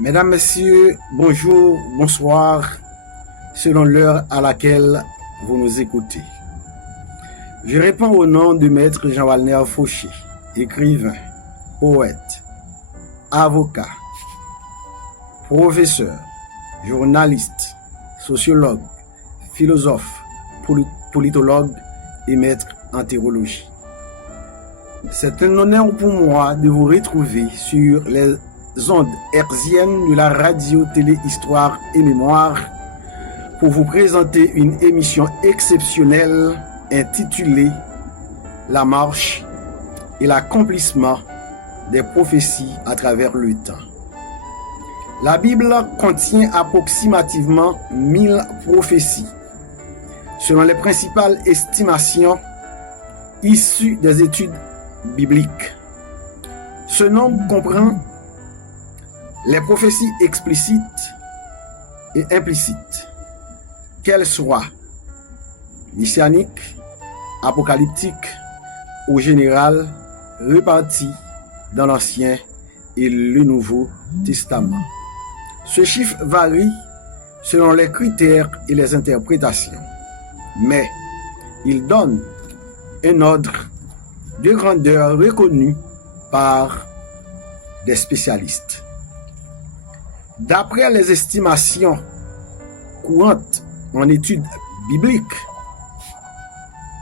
Mesdames, Messieurs, bonjour, bonsoir, selon l'heure à laquelle vous nous écoutez. Je réponds au nom de Maître Jean-Walner Fauché, écrivain, poète, avocat, professeur, journaliste, sociologue, philosophe, politologue et maître en théologie. C'est un honneur pour moi de vous retrouver sur les ondes hertziennes de la radio-télé Histoire et Mémoire pour vous présenter une émission exceptionnelle intitulée La marche et l'accomplissement des prophéties à travers le temps. La Bible contient approximativement 1000 prophéties, selon les principales estimations issues des études bibliques. Ce nombre comprend les prophéties explicites et implicites, qu'elles soient messianiques, apocalyptiques ou générales, réparties dans l'Ancien et le Nouveau Testament. Ce chiffre varie selon les critères et les interprétations, mais il donne un ordre de grandeur reconnu par des spécialistes. D'après les estimations courantes en études bibliques,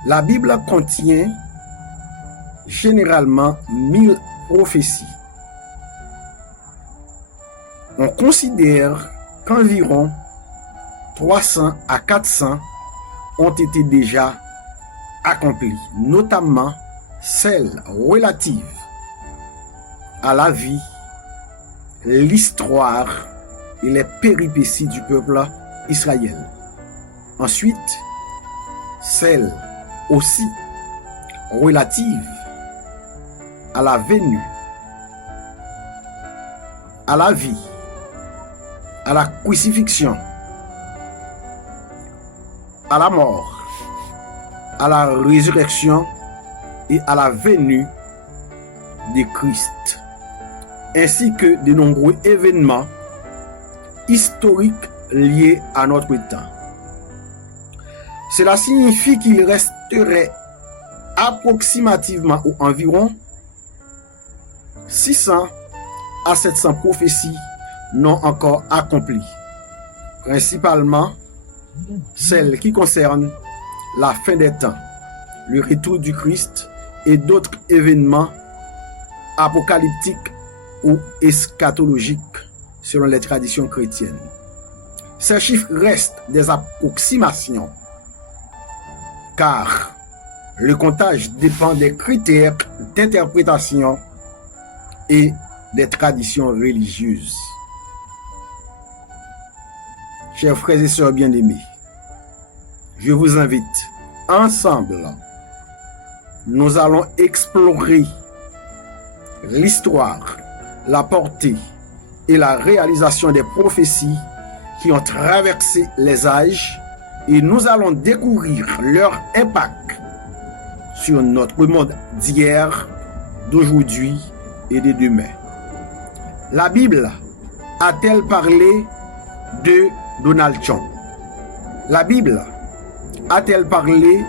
la Bible contient généralement 1000 prophéties. On considère qu'environ 300 à 400 ont été déjà accomplies, notamment celles relatives à la vie, l'histoire et les péripéties du peuple Israël. Ensuite, celles aussi relatives à la venue, à la vie, à la crucifixion, à la mort, à la résurrection et à la venue de Christ, ainsi que de nombreux événements historiques liés à notre temps. Cela signifie qu'il resterait approximativement ou environ 600 à 700 prophéties non encore accomplies, principalement celles qui concernent la fin des temps, le retour du Christ et d'autres événements apocalyptiques ou eschatologiques selon les traditions chrétiennes. Ces chiffres restent des approximations car le comptage dépend des critères d'interprétation et des traditions religieuses. Chers frères et sœurs bien-aimés, je vous invite, ensemble, nous allons explorer l'histoire, la portée et la réalisation des prophéties qui ont traversé les âges, et nous allons découvrir leur impact sur notre monde d'hier, d'aujourd'hui et de demain. La Bible a-t-elle parlé de Donald Trump? La Bible a-t-elle parlé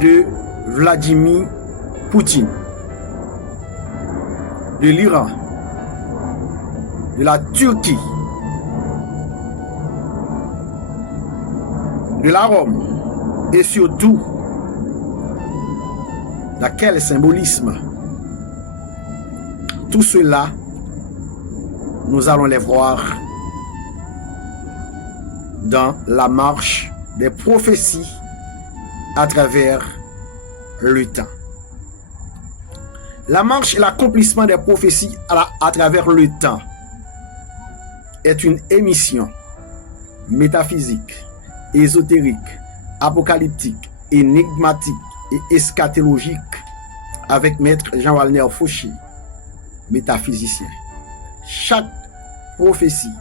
de Vladimir Poutine, de l'Iran, de la Turquie, de la Rome et surtout dans quel symbolisme? Tout cela, nous allons les voir dans la marche des prophéties à travers le temps. La marche et l'accomplissement des prophéties à travers le temps est une émission métaphysique, ésotérique, apocalyptique, énigmatique et eschatologique avec Maître Jean-Walner Fauché, métaphysicien. Chaque prophétie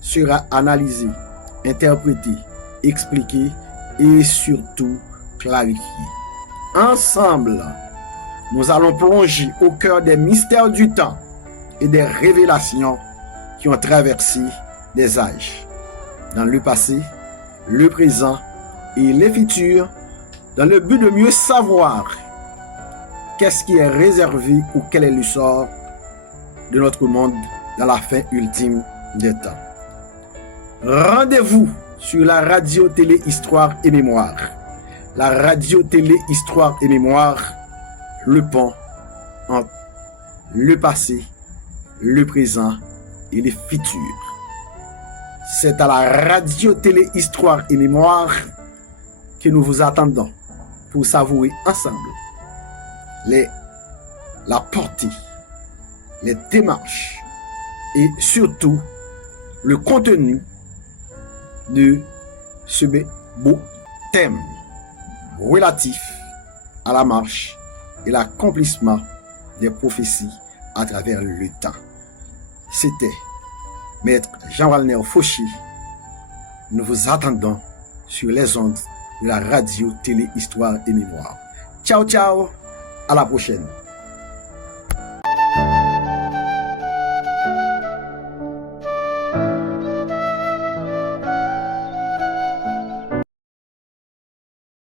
sera analysée, interprétée, expliquée et surtout clarifiée. Ensemble, nous allons plonger au cœur des mystères du temps et des révélations qui ont traversé des âges, dans le passé, le présent et le futur, dans le but de mieux savoir qu'est-ce qui est réservé ou quel est le sort de notre monde dans la fin ultime des temps. Rendez-vous sur la radio télé Histoire et Mémoire. La radio télé Histoire et Mémoire, le pont entre le passé, le présent et le futur. C'est à la radio télé Histoire et Mémoire que nous vous attendons pour savourer ensemble la portée, les démarches et surtout le contenu de ce beau thème relatif à la marche et l'accomplissement des prophéties à travers le temps. C'était Maître Jean-Walner Fauché. Nous vous attendons sur les ondes de la radio télé Histoire et Mémoire. Ciao, ciao, à la prochaine.